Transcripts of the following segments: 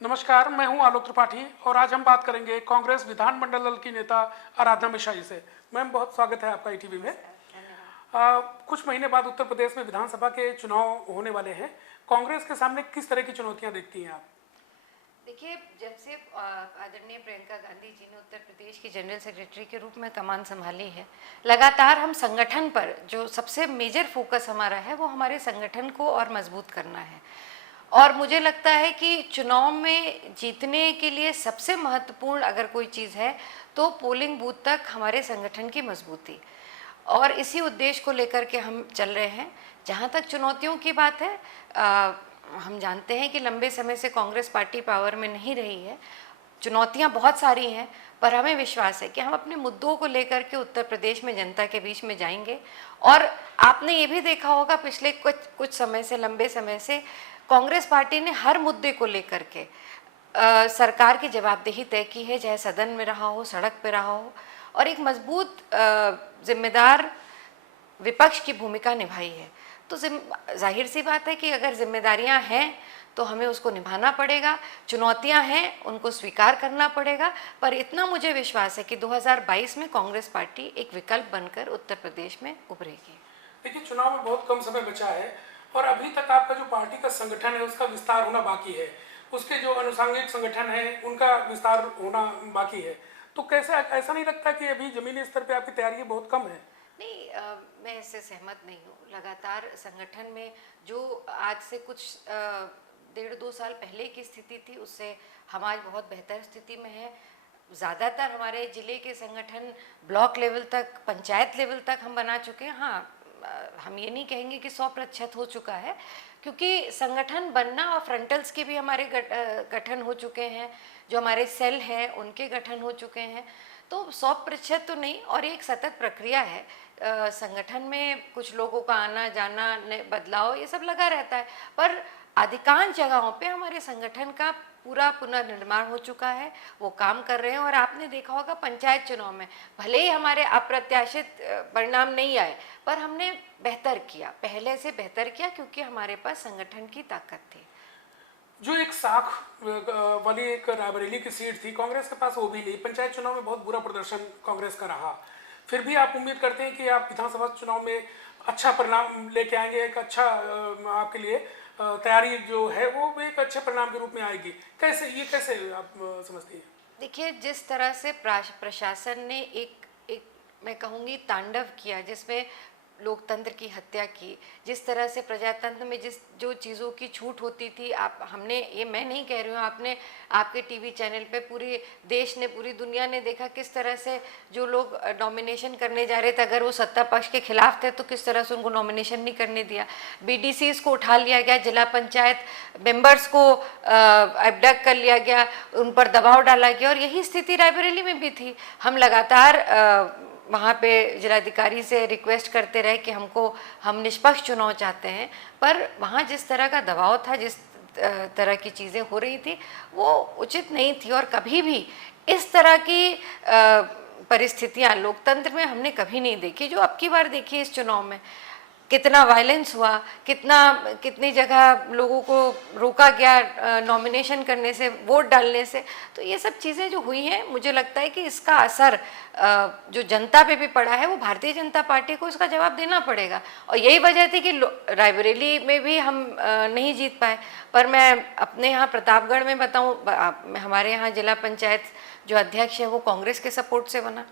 नमस्कार, मैं हूं आलोक त्रिपाठी और आज हम बात करेंगे कांग्रेस विधानमंडल दल की नेता आराधना मिश्रा से। मैम, बहुत स्वागत है आपका ईटीवी में। कुछ महीने बाद उत्तर प्रदेश में विधानसभा के चुनाव होने वाले हैं। कांग्रेस के सामने किस तरह की चुनौतियां देखती हैं आप? देखिए, जब से आदरणीय प्रियंका गांधी जी ने उत्तर प्रदेश की जनरल सेक्रेटरी के रूप में कमान संभाली है, लगातार हम संगठन पर जो सबसे मेजर फोकस हमारा है वो हमारे संगठन को और मजबूत करना है। और मुझे लगता है कि चुनाव में जीतने के लिए सबसे महत्वपूर्ण अगर कोई चीज़ है तो पोलिंग बूथ तक हमारे संगठन की मजबूती, और इसी उद्देश्य को लेकर के हम चल रहे हैं। जहाँ तक चुनौतियों की बात है, हम जानते हैं कि लंबे समय से कांग्रेस पार्टी पावर में नहीं रही है। चुनौतियां बहुत सारी हैं, पर हमें विश्वास है कि हम अपने मुद्दों को लेकर के उत्तर प्रदेश में जनता के बीच में जाएंगे। और आपने ये भी देखा होगा, पिछले कुछ समय से, लंबे समय से कांग्रेस पार्टी ने हर मुद्दे को लेकर के सरकार की जवाबदेही तय की है, चाहे सदन में रहा हो, सड़क पे रहा हो, और एक मजबूत जिम्मेदार विपक्ष की भूमिका निभाई है। तो जाहिर सी बात है कि अगर जिम्मेदारियां हैं तो हमें उसको निभाना पड़ेगा, चुनौतियां हैं उनको स्वीकार करना पड़ेगा। पर इतना मुझे विश्वास है कि 2022 में कांग्रेस पार्टी एक विकल्प बनकर उत्तर प्रदेश में उभरेगी। देखिए, चुनाव में बहुत कम समय बचा है और अभी तक आपका जो पार्टी का संगठन है उसका विस्तार होना बाकी है। उसके जो अनुषंगिक संगठन है उनका विस्तार होना बाकी है। तो कैसे, ऐसा नहीं लगता कि अभी जमीनी स्तर पे आपकी तैयारी बहुत कम है? नहीं, मैं इससे सहमत नहीं हूँ। लगातार संगठन में जो आज से कुछ 1.5-2 साल पहले की स्थिति थी उससे हम आज बहुत बेहतर स्थिति में हैं। ज़्यादातर हमारे ज़िले के संगठन ब्लॉक लेवल तक, पंचायत लेवल तक हम बना चुके हैं। हाँ, हम ये नहीं कहेंगे कि 100% हो चुका है, क्योंकि संगठन बनना और फ्रंटल्स के भी हमारे गठन हो चुके हैं, जो हमारे सेल हैं उनके गठन हो चुके हैं। तो 100% तो नहीं, और एक सतत प्रक्रिया है। संगठन में कुछ लोगों का आना जाना, बदलाव, ये सब लगा रहता है। पर अधिकांश जगहों पे हमारे संगठन का पूरा पुनर्निर्माण हो चुका है, वो काम कर रहे हैं। और आपने देखा होगा पंचायत चुनाव में भले ही हमारे अप्रत्याशित परिणाम नहीं आए, पर हमने बेहतर किया, पहले से बेहतर किया, क्योंकि हमारे पास संगठन की ताकत थी। जो एक साख वाली एक रायबरेली की सीट थी कांग्रेस के पास, वो भी नहीं। पंचायत चुनाव में बहुत बुरा प्रदर्शन कांग्रेस का रहा। फिर भी आप उम्मीद करते हैं कि आप विधानसभा चुनाव में अच्छा परिणाम लेके आएंगे, एक अच्छा आपके लिए तैयारी जो है वो एक अच्छे परिणाम के रूप में आएगी। कैसे आप समझती हैं? देखिए, जिस तरह से प्रशासन ने एक मैं कहूँगी तांडव किया, जिसमें लोकतंत्र की हत्या की, जिस तरह से प्रजातंत्र में जो चीज़ों की छूट होती थी, हमने, ये मैं नहीं कह रही हूँ, आपने आपके टीवी चैनल पे पूरे देश ने, पूरी दुनिया ने देखा किस तरह से जो लोग नॉमिनेशन करने जा रहे थे, अगर वो सत्ता पक्ष के खिलाफ थे तो किस तरह से उनको नॉमिनेशन नहीं करने दिया। बीडीसीज को उठा लिया गया, जिला पंचायत मेंबर्स को एबडक्ट कर लिया गया, उन पर दबाव डाला गया। और यही स्थिति रायबरेली में भी थी। हम लगातार वहाँ पे जिलाधिकारी से रिक्वेस्ट करते रहे कि हम निष्पक्ष चुनाव चाहते हैं, पर वहाँ जिस तरह का दबाव था, जिस तरह की चीज़ें हो रही थी, वो उचित नहीं थी। और कभी भी इस तरह की परिस्थितियाँ लोकतंत्र में हमने कभी नहीं देखी जो अब की बार देखी। इस चुनाव में कितना वायलेंस हुआ, कितनी जगह लोगों को रोका गया नॉमिनेशन करने से, वोट डालने से। तो ये सब चीज़ें जो हुई हैं, मुझे लगता है कि इसका असर जो जनता पे भी पड़ा है, वो भारतीय जनता पार्टी को इसका जवाब देना पड़ेगा। और यही वजह थी कि रायबरेली में भी हम नहीं जीत पाए। पर मैं अपने यहाँ प्रतापगढ़ में बताऊँ, हमारे यहाँ जिला पंचायत जो अध्यक्ष है वो कांग्रेस के सपोर्ट से बना।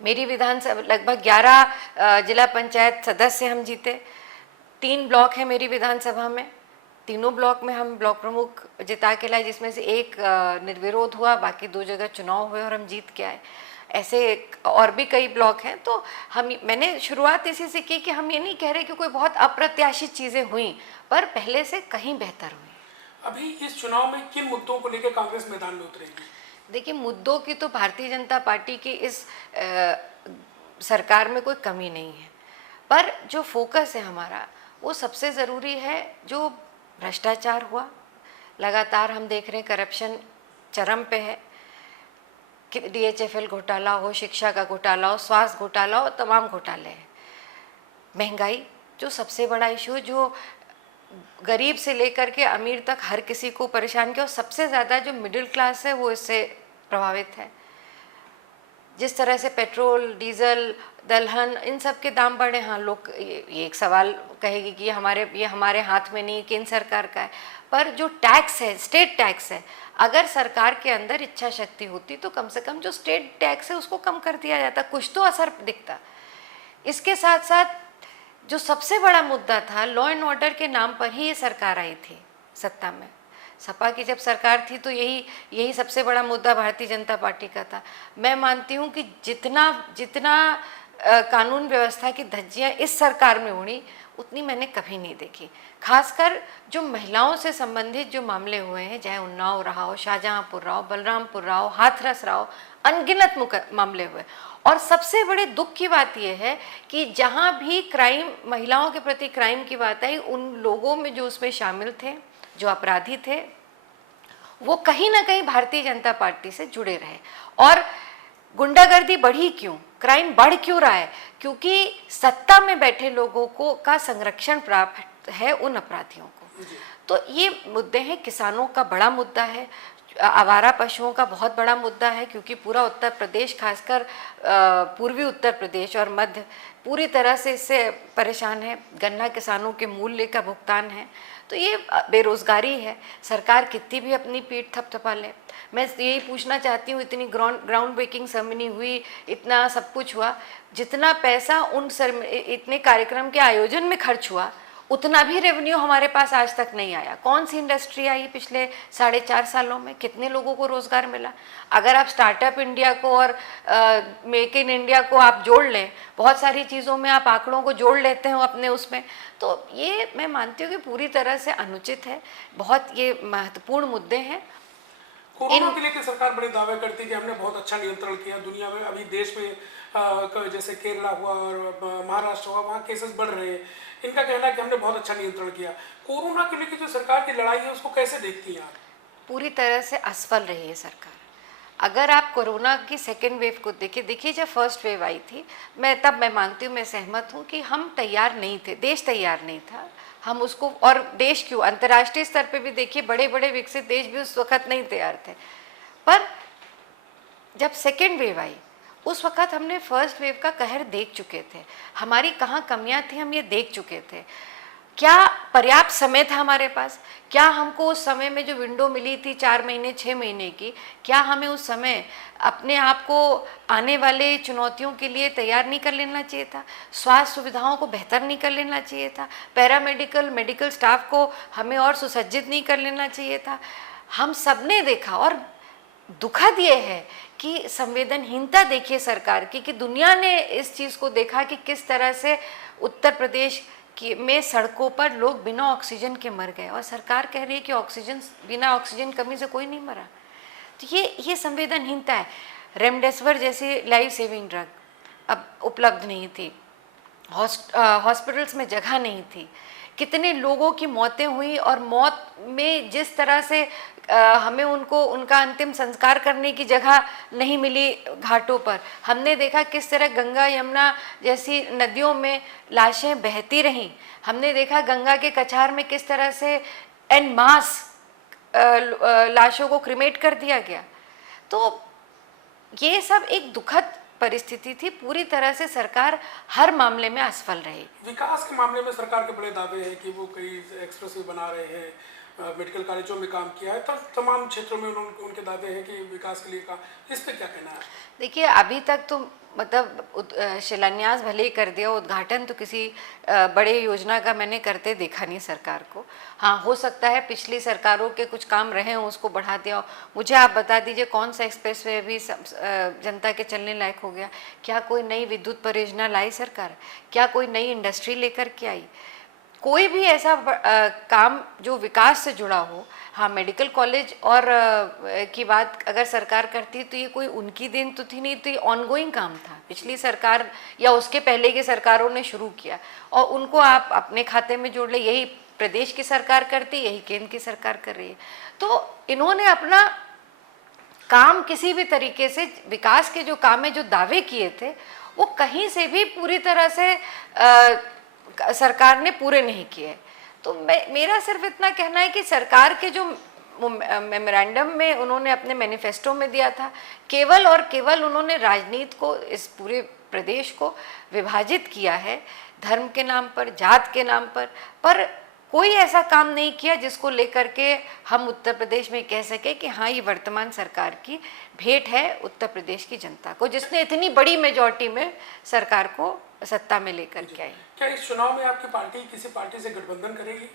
मेरी विधानसभा लगभग 11 जिला पंचायत सदस्य हम जीते। 3 ब्लॉक है मेरी विधानसभा में, तीनों ब्लॉक में हम ब्लॉक प्रमुख जिता के लाए, जिसमें से एक निर्विरोध हुआ, बाकी 2 जगह चुनाव हुए और हम जीत के आए। ऐसे और भी कई ब्लॉक हैं। तो मैंने शुरुआत इसी से की कि हम ये नहीं कह रहे कि कोई बहुत अप्रत्याशित चीज़ें हुई, पर पहले से कहीं बेहतर हुई। अभी इस चुनाव में किन मुद्दों को लेकर कांग्रेस मैदान में उतरेगी? देखिए, मुद्दों की तो भारतीय जनता पार्टी की इस सरकार में कोई कमी नहीं है, पर जो फोकस है हमारा वो सबसे ज़रूरी है। जो भ्रष्टाचार हुआ, लगातार हम देख रहे हैं, करप्शन चरम पे है। DHFL घोटाला हो, शिक्षा का घोटाला हो, स्वास्थ्य घोटाला हो, तमाम घोटाले हैं। महंगाई जो सबसे बड़ा इशू है, जो गरीब से लेकर के अमीर तक हर किसी को परेशान किया, और सबसे ज़्यादा जो मिडिल क्लास है वो इससे प्रभावित है। जिस तरह से पेट्रोल, डीजल, दलहन, इन सब के दाम बढ़े, हाँ लोग ये एक सवाल कहेगी कि ये हमारे हाथ में नहीं, केंद्र सरकार का है, पर जो टैक्स है, स्टेट टैक्स है, अगर सरकार के अंदर इच्छा शक्ति होती तो कम से कम जो स्टेट टैक्स है उसको कम कर दिया जाता, कुछ तो असर दिखता। इसके साथ साथ जो सबसे बड़ा मुद्दा था, लॉ एंड ऑर्डर के नाम पर ही ये सरकार आई थी सत्ता में। सपा की जब सरकार थी तो यही सबसे बड़ा मुद्दा भारतीय जनता पार्टी का था। मैं मानती हूँ कि जितना कानून व्यवस्था की धज्जियाँ इस सरकार में उड़ी उतनी मैंने कभी नहीं देखी। खासकर जो महिलाओं से संबंधित जो मामले हुए हैं, चाहे उन्नाव रहा हो, शाहजहांपुर रहा हो, बलरामपुर रहा हो, हाथरस रहा हो, अनगिनत मामले हुए। और सबसे बड़े दुख की बात यह है कि जहाँ भी क्राइम, महिलाओं के प्रति क्राइम की बात आई, उन लोगों में जो उसमें शामिल थे, जो अपराधी थे, वो कहीं ना कहीं भारतीय जनता पार्टी से जुड़े रहे। और गुंडागर्दी बढ़ी क्यों, क्राइम बढ़ क्यों रहा है? क्योंकि सत्ता में बैठे लोगों को का संरक्षण प्राप्त है उन अपराधियों को। तो ये मुद्दे हैं, किसानों का बड़ा मुद्दा है, आवारा पशुओं का बहुत बड़ा मुद्दा है, क्योंकि पूरा उत्तर प्रदेश, खासकर पूर्वी उत्तर प्रदेश और मध्य, पूरी तरह से इससे परेशान है। गन्ना किसानों के मूल्य का भुगतान है, तो ये बेरोजगारी है। सरकार कितनी भी अपनी पीठ थपथपा ले। मैं यही पूछना चाहती हूँ, इतनी ग्राउंड ब्रेकिंग सेरेमनी हुई, इतना सब कुछ हुआ, जितना पैसा इतने कार्यक्रम के आयोजन में खर्च हुआ, उतना भी रेवेन्यू हमारे पास आज तक नहीं आया। कौन सी इंडस्ट्री आई पिछले 4.5 सालों में? कितने लोगों को रोजगार मिला? अगर आप स्टार्टअप इंडिया को और मेक इन इंडिया को आप जोड़ लें, बहुत सारी चीज़ों में आप आंकड़ों को जोड़ लेते हो अपने उसमें, तो ये मैं मानती हूँ कि पूरी तरह से अनुचित है। बहुत ये महत्वपूर्ण मुद्दे हैं। कोरोना के लेकर सरकार बड़े दावे करती है कि हमने बहुत अच्छा नियंत्रण किया। दुनिया में, अभी देश में जैसे केरला हुआ और महाराष्ट्र हुआ, वहाँ केसेस बढ़ रहे हैं। इनका कहना है कि हमने बहुत अच्छा नियंत्रण किया। कोरोना के लेकर जो सरकार की लड़ाई है उसको कैसे देखती हैं आप? पूरी तरह से असफल रही है सरकार। अगर आप कोरोना की सेकेंड वेव को देखिए, जब फर्स्ट वेव आई थी, मैं मानती हूँ, मैं सहमत हूँ कि हम तैयार नहीं थे, देश तैयार नहीं था। हम उसको, और देश क्यों, अंतर्राष्ट्रीय स्तर पे भी देखिए, बड़े बड़े विकसित देश भी उस वक्त नहीं तैयार थे। पर जब सेकेंड वेव आई, उस वक्त हमने फर्स्ट वेव का कहर देख चुके थे, हमारी कहाँ कमियां थी हम ये देख चुके थे। क्या पर्याप्त समय था हमारे पास? क्या हमको उस समय में जो विंडो मिली थी 4 महीने 6 महीने की, क्या हमें उस समय अपने आप को आने वाले चुनौतियों के लिए तैयार नहीं कर लेना चाहिए था? स्वास्थ्य सुविधाओं को बेहतर नहीं कर लेना चाहिए था? मेडिकल स्टाफ को हमें और सुसज्जित नहीं कर लेना चाहिए था? हम सब ने देखा, और दुखद ये है कि संवेदनहीनता देखिए सरकार की, कि दुनिया ने इस चीज़ को देखा कि किस तरह से उत्तर प्रदेश में सड़कों पर लोग बिना ऑक्सीजन के मर गए, और सरकार कह रही है कि बिना ऑक्सीजन कमी से कोई नहीं मरा। तो ये संवेदनहीनता है। रेमडेसिविर जैसी लाइफ सेविंग ड्रग अब उपलब्ध नहीं थी, हॉस्पिटल्स में जगह नहीं थी, कितने लोगों की मौतें हुई, और मौत में जिस तरह से हमें उनका अंतिम संस्कार करने की जगह नहीं मिली घाटों पर। हमने देखा किस तरह गंगा यमुना जैसी नदियों में लाशें बहती रहीं। हमने देखा गंगा के कछार में किस तरह से एन मास लाशों को क्रिमेट कर दिया गया। तो ये सब एक दुखद परिस्थिति थी। पूरी तरह से सरकार हर मामले में असफल रही। विकास के मामले में सरकार के बड़े दावे हैं कि वो कई एक्सप्रेसवे बना रहे हैं, मेडिकल कॉलेजों में काम किया है, तमाम क्षेत्रों में उनके दावे हैं कि विकास के लिए काम। इस पे क्या कहना है? देखिए, अभी तक तो मतलब शिलान्यास भले ही कर दिया, उद्घाटन तो किसी बड़े योजना का मैंने करते देखा नहीं सरकार को। हाँ, हो सकता है पिछली सरकारों के कुछ काम रहे हों, उसको बढ़ा दिया हो। मुझे आप बता दीजिए कौन सा एक्सप्रेसवे अभी जनता के चलने लायक हो गया? क्या कोई नई विद्युत परियोजना लाई सरकार? क्या कोई नई इंडस्ट्री लेकर के आई? कोई भी ऐसा काम जो विकास से जुड़ा हो। हाँ, मेडिकल कॉलेज और की बात अगर सरकार करती तो ये कोई उनकी देन तो थी नहीं, तो ये ऑनगोइंग काम था। पिछली सरकार या उसके पहले की सरकारों ने शुरू किया, और उनको आप अपने खाते में जोड़ ले। यही प्रदेश की सरकार करती, यही केंद्र की सरकार कर रही है। तो इन्होंने अपना काम किसी भी तरीके से, विकास के जो काम है, जो दावे किए थे, वो कहीं से भी पूरी तरह से सरकार ने पूरे नहीं किए। तो मेरा सिर्फ इतना कहना है कि सरकार के जो मेमोरेंडम में उन्होंने अपने मैनिफेस्टो में दिया था, केवल और केवल उन्होंने राजनीति को, इस पूरे प्रदेश को विभाजित किया है धर्म के नाम पर, जात के नाम पर कोई ऐसा काम नहीं किया जिसको लेकर के हम उत्तर प्रदेश में कह सके कि हाँ ये वर्तमान सरकार की भेंट है उत्तर प्रदेश की जनता को, जिसने इतनी बड़ी मेजॉरिटी में सरकार को सत्ता में लेकर के आई। क्या इस चुनाव में आपकी पार्टी किसी पार्टी से गठबंधन करेगी?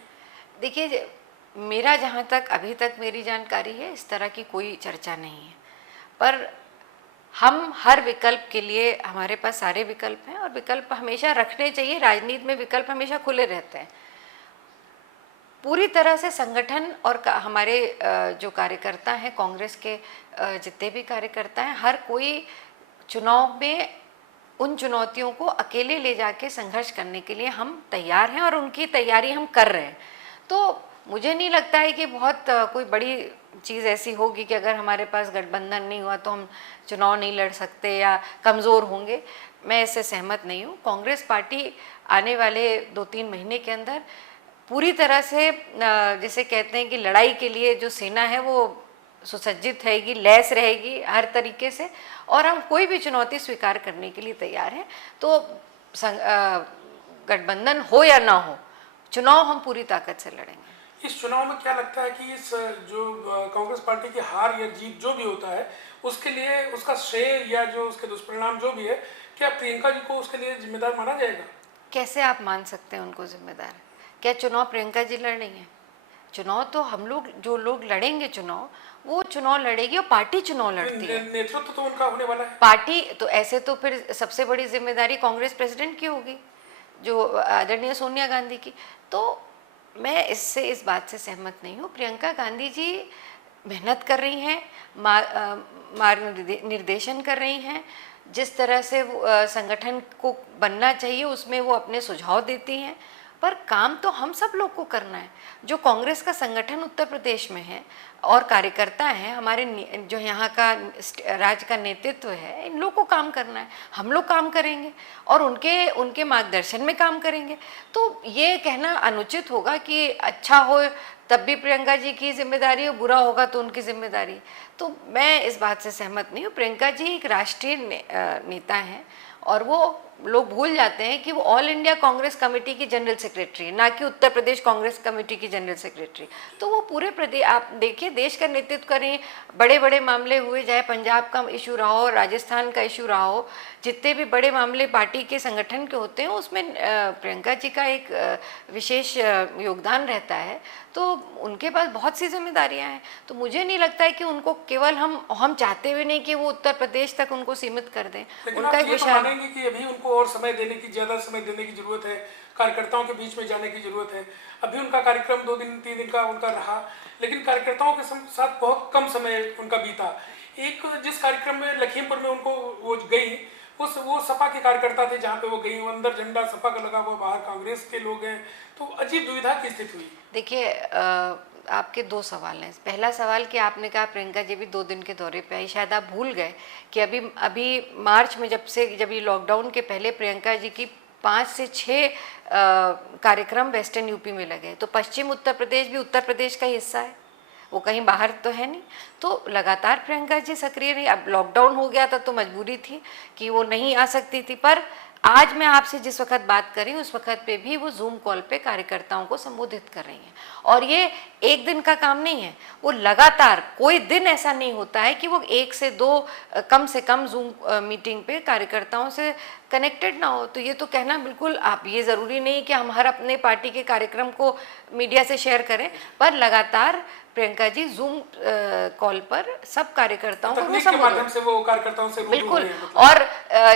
देखिए, मेरा जहाँ तक अभी तक मेरी जानकारी है, इस तरह की कोई चर्चा नहीं है, पर हम हर विकल्प के लिए, हमारे पास सारे विकल्प हैं और विकल्प हमेशा रखने चाहिए। राजनीति में विकल्प हमेशा खुले रहते हैं। पूरी तरह से संगठन और हमारे जो कार्यकर्ता हैं, कांग्रेस के जितने भी कार्यकर्ता हैं, हर कोई चुनाव में उन चुनौतियों को अकेले ले जाके संघर्ष करने के लिए हम तैयार हैं और उनकी तैयारी हम कर रहे हैं। तो मुझे नहीं लगता है कि बहुत कोई बड़ी चीज़ ऐसी होगी कि अगर हमारे पास गठबंधन नहीं हुआ तो हम चुनाव नहीं लड़ सकते या कमज़ोर होंगे। मैं इससे सहमत नहीं हूँ। कांग्रेस पार्टी आने वाले 2-3 महीने के अंदर पूरी तरह से, जैसे कहते हैं कि लड़ाई के लिए जो सेना है वो सुसज्जित रहेगी, लैस रहेगी हर तरीके से, और हम कोई भी चुनौती स्वीकार करने के लिए तैयार हैं। तो गठबंधन हो या ना हो, चुनाव हम पूरी ताकत से लड़ेंगे। इस चुनाव में क्या लगता है कि इस जो कांग्रेस पार्टी की हार या जीत जो भी होता है, उसके लिए उसका श्रेय या जो उसके दुष्परिणाम जो भी है, क्या प्रियंका जी को उसके लिए जिम्मेदार माना जाएगा? कैसे आप मान सकते हैं उनको जिम्मेदार? क्या चुनाव प्रियंका जी लड़ रही हैं? चुनाव तो हम लोग, जो लोग लड़ेंगे चुनाव, वो चुनाव लड़ेगी और पार्टी चुनाव लड़ती है। नेतृत्व तो उनका होने वाला है। पार्टी तो ऐसे तो फिर सबसे बड़ी जिम्मेदारी कांग्रेस प्रेसिडेंट की होगी, जो आदरणीय सोनिया गांधी की। तो मैं इस बात से सहमत नहीं हूँ। प्रियंका गांधी जी मेहनत कर रही हैं, निर्देशन कर रही हैं, जिस तरह से संगठन को बनना चाहिए उसमें वो अपने सुझाव देती हैं, पर काम तो हम सब लोग को करना है। जो कांग्रेस का संगठन उत्तर प्रदेश में है और कार्यकर्ता हैं, हमारे जो यहाँ का राज्य का नेतृत्व है, इन लोग को काम करना है। हम लोग काम करेंगे और उनके मार्गदर्शन में काम करेंगे। तो ये कहना अनुचित होगा कि अच्छा हो तब भी प्रियंका जी की जिम्मेदारी हो, बुरा होगा तो उनकी जिम्मेदारी। तो मैं इस बात से सहमत नहीं हूँ। प्रियंका जी एक राष्ट्रीय नेता हैं और वो लोग भूल जाते हैं कि वो ऑल इंडिया कांग्रेस कमेटी की जनरल सेक्रेटरी है, ना कि उत्तर प्रदेश कांग्रेस कमेटी की जनरल सेक्रेटरी। तो वो पूरे प्रदेश, आप देखिए, देश का नेतृत्व करें। बड़े बड़े मामले हुए, चाहे पंजाब का इशू रहा हो, राजस्थान का इशू रहा हो, जितने भी बड़े मामले पार्टी के संगठन के होते हैं उसमें प्रियंका जी का एक विशेष योगदान रहता है। तो उनके पास बहुत सी जिम्मेदारियां हैं। तो मुझे नहीं लगता है कि उनको केवल हम चाहते हुए नहीं कि वो उत्तर प्रदेश तक उनको सीमित कर दें। उनका एक विशाल, मानेंगे कि अभी उनको और समय देने की, ज़्यादा समय देने की जरूरत है, कार्यकर्ताओं के बीच में जाने की जरूरत है। अभी उनका कार्यक्रम 2-3 दिन का उनका रहा, लेकिन कार्यकर्ताओं के साथ बहुत कम समय उनका बीता। एक जिस कार्यक्रम में लखीमपुर में उनको वो गई, वो सपा के कार्यकर्ता थे, जहाँ पे वो गई, वो अंदर झंडा सपा का लगा हुआ, बाहर कांग्रेस के लोग हैं। तो अजीब दुविधा की स्थिति हुई। देखिए, आपके 2 सवाल हैं। पहला सवाल कि आपने कहा प्रियंका जी भी 2 दिन के दौरे पे आई, शायद आप भूल गए कि अभी मार्च में जब ये लॉकडाउन के पहले प्रियंका जी की 5 से 6 कार्यक्रम वेस्टर्न यूपी में लगे। तो पश्चिम उत्तर प्रदेश भी उत्तर प्रदेश का हिस्सा है, वो कहीं बाहर तो है नहीं। तो लगातार प्रियंका जी सक्रिय रही। अब लॉकडाउन हो गया था तो मजबूरी थी कि वो नहीं आ सकती थी, पर आज मैं आपसे जिस वक्त बात कर रही हूँ उस वक्त पे भी वो जूम कॉल पे कार्यकर्ताओं को संबोधित कर रही हैं। और ये एक दिन का काम नहीं है, वो लगातार, कोई दिन ऐसा नहीं होता है कि वो 1 से 2 कम से कम जूम मीटिंग पे कार्यकर्ताओं से कनेक्टेड ना हो। तो ये तो कहना बिल्कुल, आप, ये ज़रूरी नहीं कि हम हर अपने पार्टी के कार्यक्रम को मीडिया से शेयर करें, पर लगातार प्रियंका जी जूम कॉल पर सब कार्यकर्ताओं को के माध्यम से वो कार्यकर्ताओं से बिल्कुल। और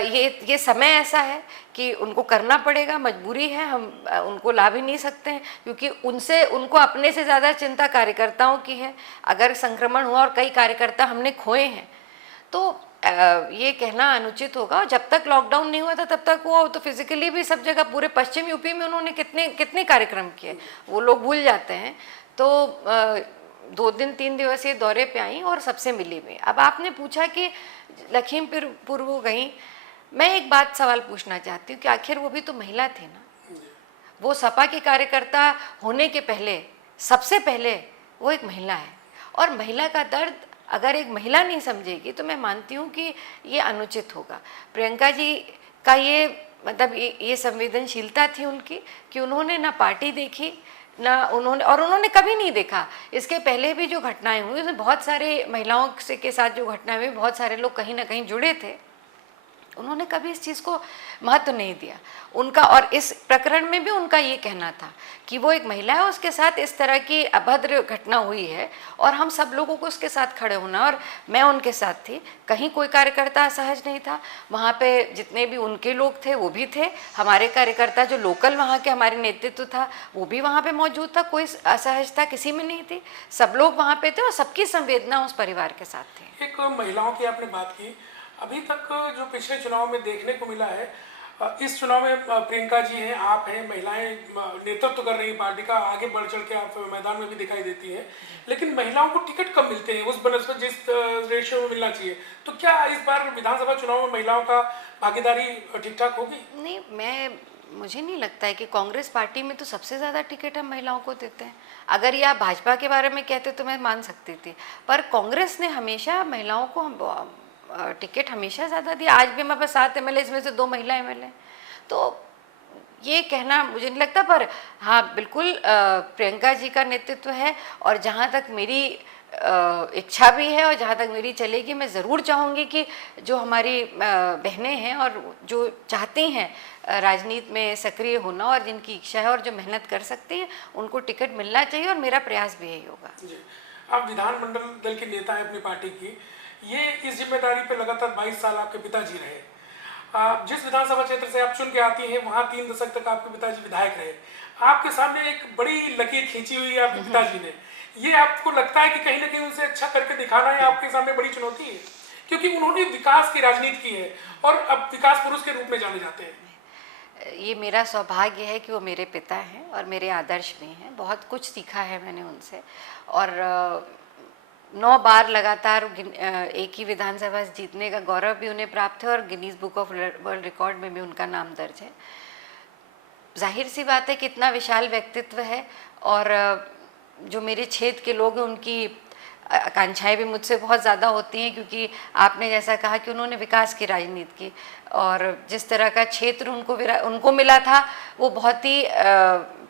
ये समय ऐसा है कि उनको करना पड़ेगा, मजबूरी है, हम उनको ला भी नहीं सकते हैं, क्योंकि उनको अपने से ज़्यादा चिंता कार्यकर्ताओं की है। अगर संक्रमण हुआ और कई कार्यकर्ता हमने खोए हैं तो ये कहना अनुचित होगा। जब तक लॉकडाउन नहीं हुआ था तब तक वो तो फिजिकली भी सब जगह, पूरे पश्चिम यूपी में उन्होंने कितने कार्यक्रम किए, वो लोग भूल जाते हैं। तो 2-3 दिवसीय दौरे पे आई और सबसे मिली भी। अब आपने पूछा कि लखीमपुर वो गई, मैं एक बात सवाल पूछना चाहती हूँ कि आखिर वो भी तो महिला थी ना, वो सपा की कार्यकर्ता होने के पहले सबसे पहले वो एक महिला है, और महिला का दर्द अगर एक महिला नहीं समझेगी तो मैं मानती हूँ कि ये अनुचित होगा। प्रियंका जी का ये मतलब ये संवेदनशीलता थी उनकी कि उन्होंने ना पार्टी देखी ना उन्होंने कभी नहीं देखा। इसके पहले भी जो घटनाएं हुई उसमें बहुत सारे महिलाओं से के साथ जो घटनाएं हुई, बहुत सारे लोग कहीं ना कहीं जुड़े थे, उन्होंने कभी इस चीज़ को महत्व नहीं दिया उनका। और इस प्रकरण में भी उनका ये कहना था कि वो एक महिला है, उसके साथ इस तरह की अभद्र घटना हुई है और हम सब लोगों को उसके साथ खड़े होना, और मैं उनके साथ थी। कहीं कोई कार्यकर्ता असहज नहीं था, वहाँ पे जितने भी उनके लोग थे वो भी थे, हमारे कार्यकर्ता जो लोकल वहाँ के हमारे नेतृत्व था वो भी वहाँ पे मौजूद था, कोई असहजता किसी में नहीं थी, सब लोग वहाँ पे थे और सबकी संवेदना उस परिवार के साथ थी। एक महिलाओं की आपने बात की, अभी तक जो पिछले चुनाव में देखने को मिला है, इस चुनाव में प्रियंका जी हैं, आप हैं, महिलाएं नेतृत्व कर रही पार्टी का, आगे बढ़ चढ़ के आप मैदान में भी दिखाई देती हैं, लेकिन महिलाओं को टिकट कम मिलते हैं उस बनस्पत जिस रेशियो में मिलना चाहिए। तो क्या इस बार विधानसभा चुनाव में महिलाओं का भागीदारी ठीक ठाक होगी? नहीं, मुझे नहीं लगता है कि कांग्रेस पार्टी में तो सबसे ज़्यादा टिकट हम महिलाओं को देते हैं। अगर ये आप भाजपा के बारे में कहते तो मैं मान सकती थी, पर कांग्रेस ने हमेशा महिलाओं को टिकट हमेशा ज़्यादा दिया। आज भी हमारे पास 7 MLA, इसमें से 2 महिला MLA, तो ये कहना मुझे नहीं लगता। पर हाँ, बिल्कुल प्रियंका जी का नेतृत्व है, और जहाँ तक मेरी इच्छा भी है और जहाँ तक मेरी चलेगी, मैं ज़रूर चाहूँगी कि जो हमारी बहनें हैं और जो चाहती हैं राजनीति में सक्रिय होना और जिनकी इच्छा है और जो मेहनत कर सकती हैं, उनको टिकट मिलना चाहिए, और मेरा प्रयास भी यही होगा। जी, आप विधानमंडल दल के नेता हैं अपनी पार्टी की, ये इस जिम्मेदारी पे लगातार 22 साल आपके पिताजी रहे। जिस विधानसभा क्षेत्र से आप चुन के आती हैं वहाँ 3 दशक तक आपके पिताजी विधायक रहे। आपके सामने एक बड़ी लकीर खींची हुई है आपके पिताजी ने, ये आपको लगता है कि कहीं ना कहीं उनसे अच्छा करके दिखाना है आपके सामने बड़ी चुनौती है? क्योंकि उन्होंने विकास की राजनीति की है और अब विकास पुरुष के रूप में जाने जाते हैं। ये मेरा सौभाग्य है कि वो मेरे पिता हैं और मेरे आदर्श भी हैं। बहुत कुछ सीखा है मैंने उनसे, और 9 बार लगातार एक ही विधानसभा जीतने का गौरव भी उन्हें प्राप्त है, और Guinness book of world record में भी उनका नाम दर्ज है। जाहिर सी बात है कि इतना विशाल व्यक्तित्व है, और जो मेरे क्षेत्र के लोग हैं उनकी आकांक्षाएं भी मुझसे बहुत ज़्यादा होती हैं, क्योंकि आपने जैसा कहा कि उन्होंने विकास की राजनीति की, और जिस तरह का क्षेत्र उनको मिला था वो बहुत ही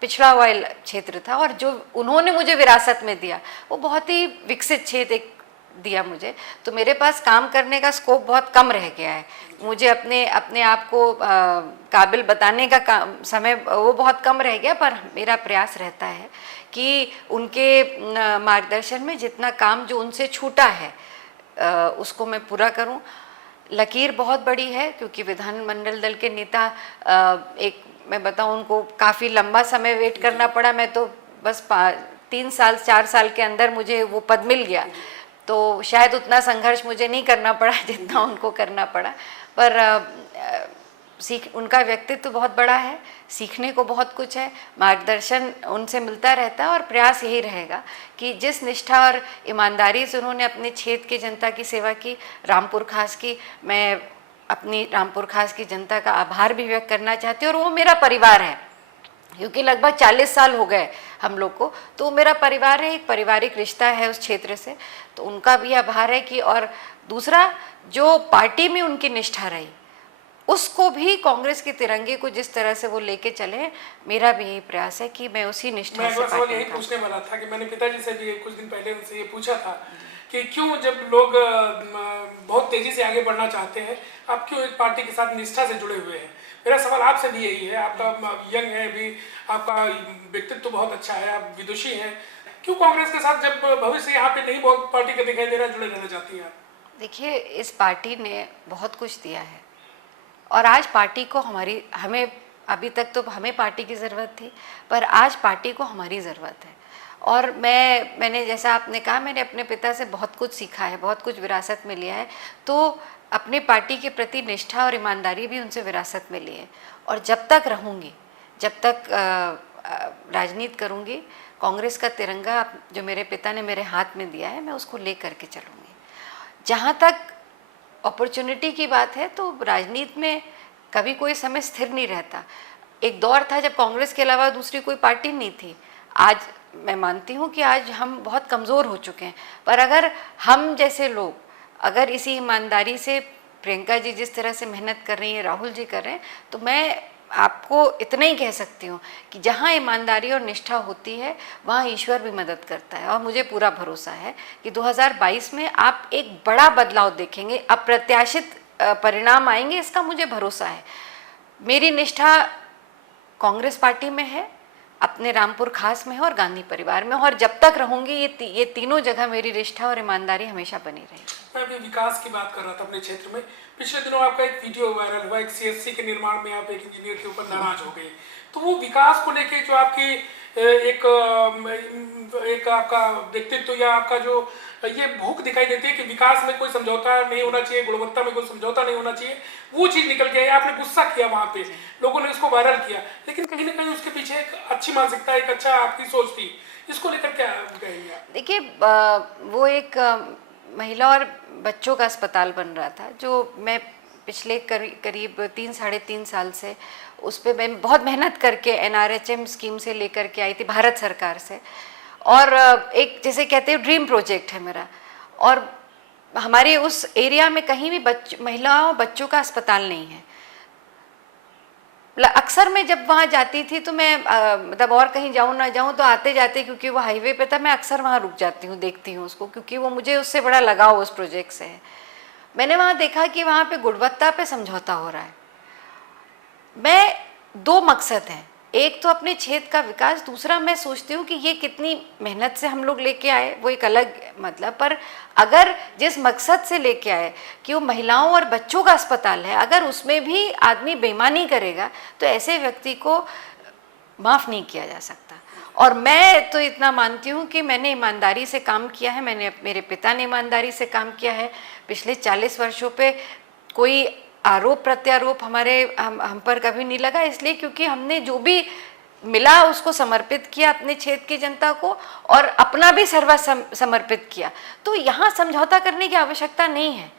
पिछड़ा हुआ क्षेत्र था, और जो उन्होंने मुझे विरासत में दिया वो बहुत ही विकसित क्षेत्र दिया मुझे। तो मेरे पास काम करने का स्कोप बहुत कम रह गया है, मुझे अपने आप को काबिल बताने का समय वो बहुत कम रह गया। पर मेरा प्रयास रहता है कि उनके मार्गदर्शन में जितना काम जो उनसे छूटा है उसको मैं पूरा करूं। लकीर बहुत बड़ी है, क्योंकि विधानमंडल दल के नेता एक मैं बताऊं, उनको काफ़ी लंबा समय वेट करना पड़ा। मैं तो बस 3 साल 4 साल के अंदर मुझे वो पद मिल गया, तो शायद उतना संघर्ष मुझे नहीं करना पड़ा जितना उनको करना पड़ा। पर उनका व्यक्तित्व बहुत बड़ा है, सीखने को बहुत कुछ है, मार्गदर्शन उनसे मिलता रहता है, और प्रयास यही रहेगा कि जिस निष्ठा और ईमानदारी से उन्होंने अपने क्षेत्र की जनता की सेवा की, रामपुर खास की, मैं अपनी रामपुर खास की जनता का आभार भी व्यक्त करना चाहती हूँ। और वो मेरा परिवार है, क्योंकि लगभग 40 साल हो गए हम लोग को, तो मेरा परिवार है, एक पारिवारिक रिश्ता है उस क्षेत्र से, तो उनका भी आभार है कि। और दूसरा, जो पार्टी में उनकी निष्ठा रही उसको भी, कांग्रेस के तिरंगे को जिस तरह से वो लेके चले, मेरा भी यही प्रयास है कि मैं उसी निष्ठा से सवाल यही पूछने वाला था कि मैंने पिताजी से भी कुछ दिन पहले उनसे ये पूछा था कि क्यों जब लोग बहुत तेजी से आगे बढ़ना चाहते हैं, आप क्यों एक पार्टी के साथ निष्ठा से जुड़े हुए हैं। मेरा सवाल आपसे भी यही है, आपका यंग है भी, आपका व्यक्तित्व बहुत अच्छा है, आप विदुषी हैं, क्यों कांग्रेस के साथ जब भविष्य यहाँ पे नहीं बहुत पार्टी का दिखाई दे रहा जुड़े रहना चाहती हैं आप? देखिए, इस पार्टी ने बहुत कुछ दिया है, और आज पार्टी को हमें अभी तक तो हमें पार्टी की ज़रूरत थी, पर आज पार्टी को हमारी ज़रूरत है। और मैंने जैसा आपने कहा, मैंने अपने पिता से बहुत कुछ सीखा है, बहुत कुछ विरासत में लिया है, तो अपने पार्टी के प्रति निष्ठा और ईमानदारी भी उनसे विरासत में ली है। और जब तक रहूँगी, जब तक राजनीति करूँगी, कांग्रेस का तिरंगा जो मेरे पिता ने मेरे हाथ में दिया है, मैं उसको ले करके चलूँगी। जहाँ तक अपॉर्चुनिटी की बात है, तो राजनीति में कभी कोई समय स्थिर नहीं रहता। एक दौर था जब कांग्रेस के अलावा दूसरी कोई पार्टी नहीं थी। आज मैं मानती हूँ कि आज हम बहुत कमज़ोर हो चुके हैं, पर अगर हम जैसे लोग अगर इसी ईमानदारी से प्रियंका जी जिस तरह से मेहनत कर रही है, राहुल जी कर रहे हैं, तो मैं आपको इतना ही कह सकती हूँ कि जहाँ ईमानदारी और निष्ठा होती है वहाँ ईश्वर भी मदद करता है। और मुझे पूरा भरोसा है कि 2022 में आप एक बड़ा बदलाव देखेंगे, अप्रत्याशित परिणाम आएंगे, इसका मुझे भरोसा है। मेरी निष्ठा कांग्रेस पार्टी में है, अपने रामपुर खास में है और गांधी परिवार में, और जब तक रहूंगी ये तीनों जगह मेरी निष्ठा और ईमानदारी हमेशा बनी रहेगी। मैं अभी विकास की बात कर रहा था अपने क्षेत्र में। पिछले दिनों आपका एक वीडियो वायरल हुआ, एक सीएससी के निर्माण में आप एक इंजीनियर के ऊपर नाराज हो गए। तो वो विकास को लेके जो आपकी एक आपका व्यक्तित्व या आपका जो ये भूख दिखाई देती है कि विकास में कोई समझौता नहीं होना चाहिए, गुणवत्ता में कोई समझौता नहीं होना चाहिए, वो चीज़ निकल के आई। आपने गुस्सा किया वहाँ पे, लोगों ने इसको वायरल किया, लेकिन कहीं ना कहीं उसके पीछे एक अच्छी मानसिकता, एक अच्छा आपकी सोच थी। इसको लेकर क्या कहेंगे आप? देखिए, वो एक महिला और बच्चों का अस्पताल बन रहा था, जो मैं पिछले करीब 3-3.5 साल से उस पर मैं बहुत मेहनत करके NRHM स्कीम से लेकर के आई थी भारत सरकार से, और एक जैसे कहते हैं ड्रीम प्रोजेक्ट है मेरा। और हमारे उस एरिया में कहीं भी महिलाओं बच्चों का अस्पताल नहीं है। अक्सर मैं जब वहाँ जाती थी तो मैं मतलब और कहीं जाऊँ ना जाऊँ तो आते जाते, क्योंकि वो हाईवे पे था, मैं अक्सर वहाँ रुक जाती हूँ, देखती हूँ उसको, क्योंकि वो मुझे उससे बड़ा लगाव उस प्रोजेक्ट से है। मैंने वहाँ देखा कि वहाँ पे गुणवत्ता पे समझौता हो रहा है। मैं 2 मकसद हैं, एक तो अपने क्षेत्र का विकास, दूसरा मैं सोचती हूँ कि ये कितनी मेहनत से हम लोग लेके आए, वो एक अलग मतलब, पर अगर जिस मकसद से लेके आए कि वो महिलाओं और बच्चों का अस्पताल है, अगर उसमें भी आदमी बेईमानी करेगा तो ऐसे व्यक्ति को माफ़ नहीं किया जा सकता। और मैं तो इतना मानती हूँ कि मैंने ईमानदारी से काम किया है, मेरे पिता ने ईमानदारी से काम किया है। पिछले 40 वर्षों पे कोई आरोप प्रत्यारोप हम पर कभी नहीं लगा, इसलिए क्योंकि हमने जो भी मिला उसको समर्पित किया अपने क्षेत्र की जनता को, और अपना भी सर्वस्व समर्पित किया। तो यहाँ समझौता करने की आवश्यकता नहीं है।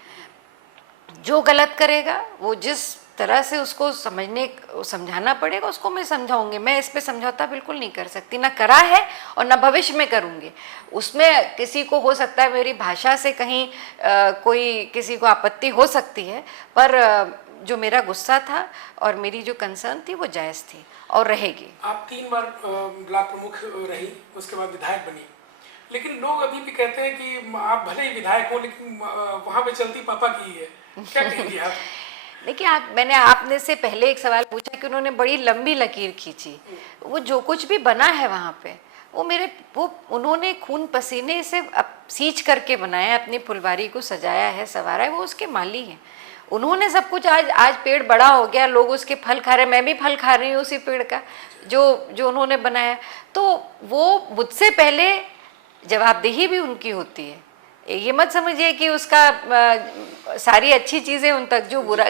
जो गलत करेगा वो जिस तरह से उसको समझाना पड़ेगा उसको मैं समझाऊंगी। मैं इस पे समझौता बिल्कुल नहीं कर सकती, ना करा है और ना भविष्य में करूंगी। उसमें किसी को हो सकता है मेरी भाषा से कहीं कोई किसी को आपत्ति हो सकती है, पर जो मेरा गुस्सा था और मेरी जो कंसर्न थी वो जायज़ थी और रहेगी। आप 3 बार ब्लॉक प्रमुख रही, उसके बाद विधायक बनी, लेकिन लोग अभी भी कहते हैं कि आप भले ही विधायक हो लेकिन वहाँ पे चलती पापा की ही है। क्या कहेंगे आप? देखिए, मैंने आपने से पहले एक सवाल पूछा कि उन्होंने बड़ी लंबी लकीर खींची। वो जो कुछ भी बना है वहाँ पे वो उन्होंने खून पसीने से सींच करके बनाया, अपनी फुलवारी को सजाया है, संवारा है, वो उसके माली हैं। उन्होंने सब कुछ आज पेड़ बड़ा हो गया, लोग उसके फल खा रहे हैं, मैं भी फल खा रही हूँ उसी पेड़ का जो उन्होंने बनाया। तो वो मुझसे पहले जवाबदेही भी उनकी होती है। ये मत समझिए कि उसका सारी अच्छी चीज़ें उन तक, जो बुरा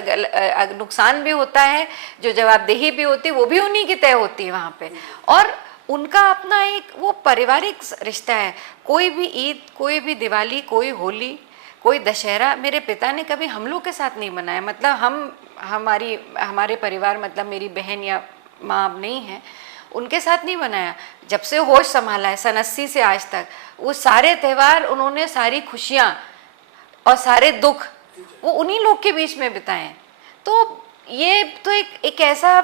नुकसान भी होता है, जो जवाबदेही भी होती है, वो भी उन्हीं की तय होती है वहाँ पे। और उनका अपना एक वो पारिवारिक रिश्ता है। कोई भी ईद, कोई भी दिवाली, कोई होली, कोई दशहरा मेरे पिता ने कभी हम लोग के साथ नहीं मनाया। मतलब हमारे परिवार, मतलब मेरी बहन या माँ अब नहीं है, उनके साथ नहीं बनाया। जब से होश संभाला है सन 80 से आज तक, वो सारे त्यौहार उन्होंने, सारी खुशियाँ और सारे दुख वो उन्हीं लोग के बीच में बिताए। तो ये तो एक ऐसा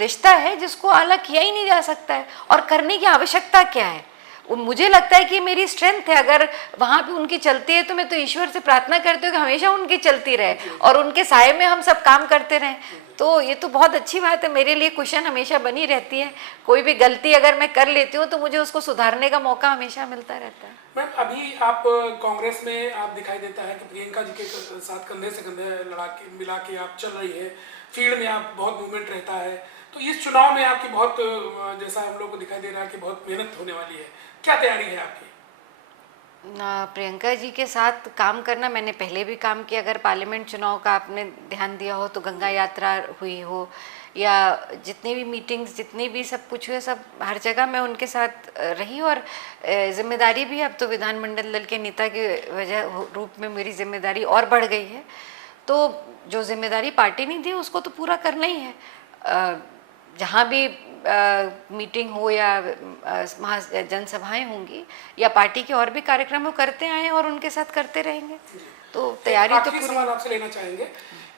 रिश्ता है जिसको अलग किया ही नहीं जा सकता है। और करने की आवश्यकता क्या है? मुझे लगता है कि मेरी स्ट्रेंथ है, अगर वहाँ पे उनकी चलती है तो मैं तो ईश्वर से प्रार्थना करती हूँ कि हमेशा उनकी चलती रहे और उनके साये में हम सब काम करते रहें। तो ये तो बहुत अच्छी बात है, मेरे लिए कुशन हमेशा बनी रहती है। कोई भी गलती अगर मैं कर लेती हूँ तो मुझे उसको सुधारने का मौका हमेशा मिलता रहता है। मैम, अभी आप कांग्रेस में आप दिखाई देता है कि प्रियंका जी के साथ कंधे से कंधे मिला के आप चल रही है, फील्ड में आप बहुत मूवमेंट रहता है। तो इस चुनाव में आपकी बहुत, जैसा हम लोग को दिखाई दे रहा है कि बहुत मेहनत होने वाली है, क्या तैयारी है आपकी? प्रियंका जी के साथ काम करना, मैंने पहले भी काम किया। अगर पार्लियामेंट चुनाव का आपने ध्यान दिया हो तो गंगा यात्रा हुई हो या जितनी भी मीटिंग्स, जितनी भी सब कुछ हुए, सब हर जगह मैं उनके साथ रही। और जिम्मेदारी भी अब तो विधानमंडल दल के नेता के वजह रूप में मेरी जिम्मेदारी और बढ़ गई है। तो जो जिम्मेदारी पार्टी ने दी उसको तो पूरा करना ही है। जहाँ भी मीटिंग हो या जनसभाएं होंगी या पार्टी के और भी कार्यक्रम वो करते आए हैं और उनके साथ करते रहेंगे। तो तैयारी तो आखिरी सवाल आपसे लेना चाहेंगे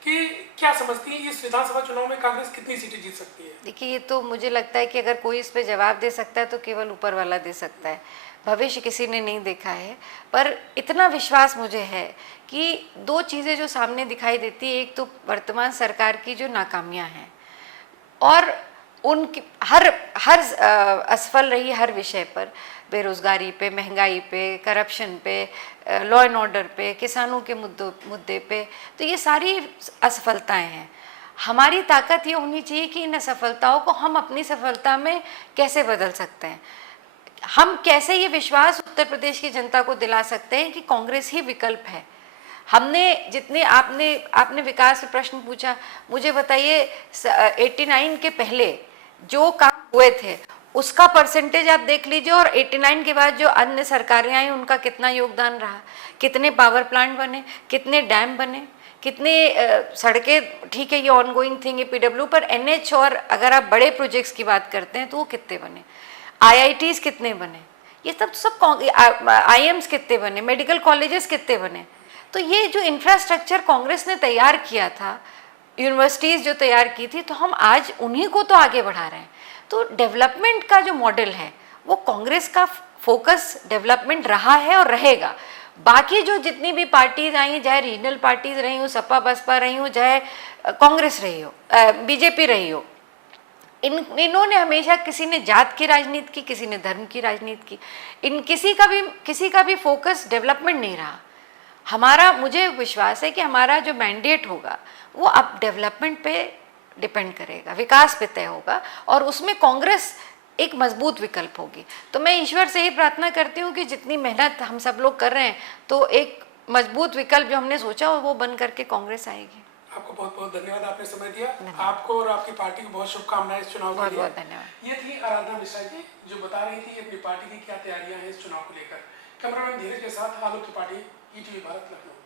कि क्या समझती हैं इस विधानसभा चुनाव में कांग्रेस कितनी सीटें जीत सकती है? देखिए, ये तो मुझे लगता है कि अगर कोई इस पे जवाब दे सकता है तो केवल ऊपर वाला दे सकता है। भविष्य किसी ने नहीं देखा है, पर इतना विश्वास मुझे है कि दो चीज़ें जो सामने दिखाई देती है, एक तो वर्तमान सरकार की जो नाकामियां हैं और उनकी हर असफल रही हर विषय पर, बेरोजगारी पे, महंगाई पे, करप्शन पे, लॉ एंड ऑर्डर पे, किसानों के मुद्दे पे, तो ये सारी असफलताएं हैं। हमारी ताकत ये होनी चाहिए कि इन असफलताओं को हम अपनी सफलता में कैसे बदल सकते हैं। हम कैसे ये विश्वास उत्तर प्रदेश की जनता को दिला सकते हैं कि कांग्रेस ही विकल्प है। हमने जितने आपने विकास पे प्रश्न पूछा, मुझे बताइए 89 के पहले जो काम हुए थे उसका परसेंटेज आप देख लीजिए, और 89 के बाद जो अन्य सरकारें आई उनका कितना योगदान रहा, कितने पावर प्लांट बने, कितने डैम बने, कितने सड़कें, ठीक है ये ऑनगोइंग थिंग है पीडब्ल्यू, पर एनएच और अगर आप बड़े प्रोजेक्ट्स की बात करते हैं तो वो कितने बने, आईआईटीज कितने बने, ये सब आईएम्स कितने बने, मेडिकल कॉलेजेस कितने बने। तो ये जो इंफ्रास्ट्रक्चर कांग्रेस ने तैयार किया था, यूनिवर्सिटीज़ जो तैयार की थी, तो हम आज उन्हीं को तो आगे बढ़ा रहे हैं। तो डेवलपमेंट का जो मॉडल है वो कांग्रेस का फोकस डेवलपमेंट रहा है और रहेगा। बाकी जो जितनी भी पार्टीज आई, चाहे रीजनल पार्टीज रही हो, सपा बसपा रही हो, चाहे कांग्रेस रही हो, बीजेपी रही हो, इन्होंने हमेशा, किसी ने जात की राजनीति की, किसी ने धर्म की राजनीति की, किसी का भी फोकस डेवलपमेंट नहीं रहा। हमारा, मुझे विश्वास है कि हमारा जो मैंडेट होगा वो अब डेवलपमेंट पे डिपेंड करेगा, विकास पे तय होगा, और उसमें कांग्रेस एक मजबूत विकल्प होगी। तो मैं ईश्वर से ही प्रार्थना करती हूँ कि जितनी मेहनत हम सब लोग कर रहे हैं, तो एक मजबूत विकल्प जो हमने सोचा वो बन करके कांग्रेस आएगी। आपको बहुत बहुत धन्यवाद, आपने समय दिया। आपको और आपकी पार्टी को बहुत शुभकामनाएं इस चुनाव के लिए। बहुत बहुत धन्यवाद। ये थी आराधना मिश्रा जी, जो बता रही थी अपनी पार्टी की क्या तैयारियां हैं इस चुनाव को लेकर। कैमरामैन धीरज के साथ आलोक त्रिपाठी, ईटीवी भारत, लखनऊ।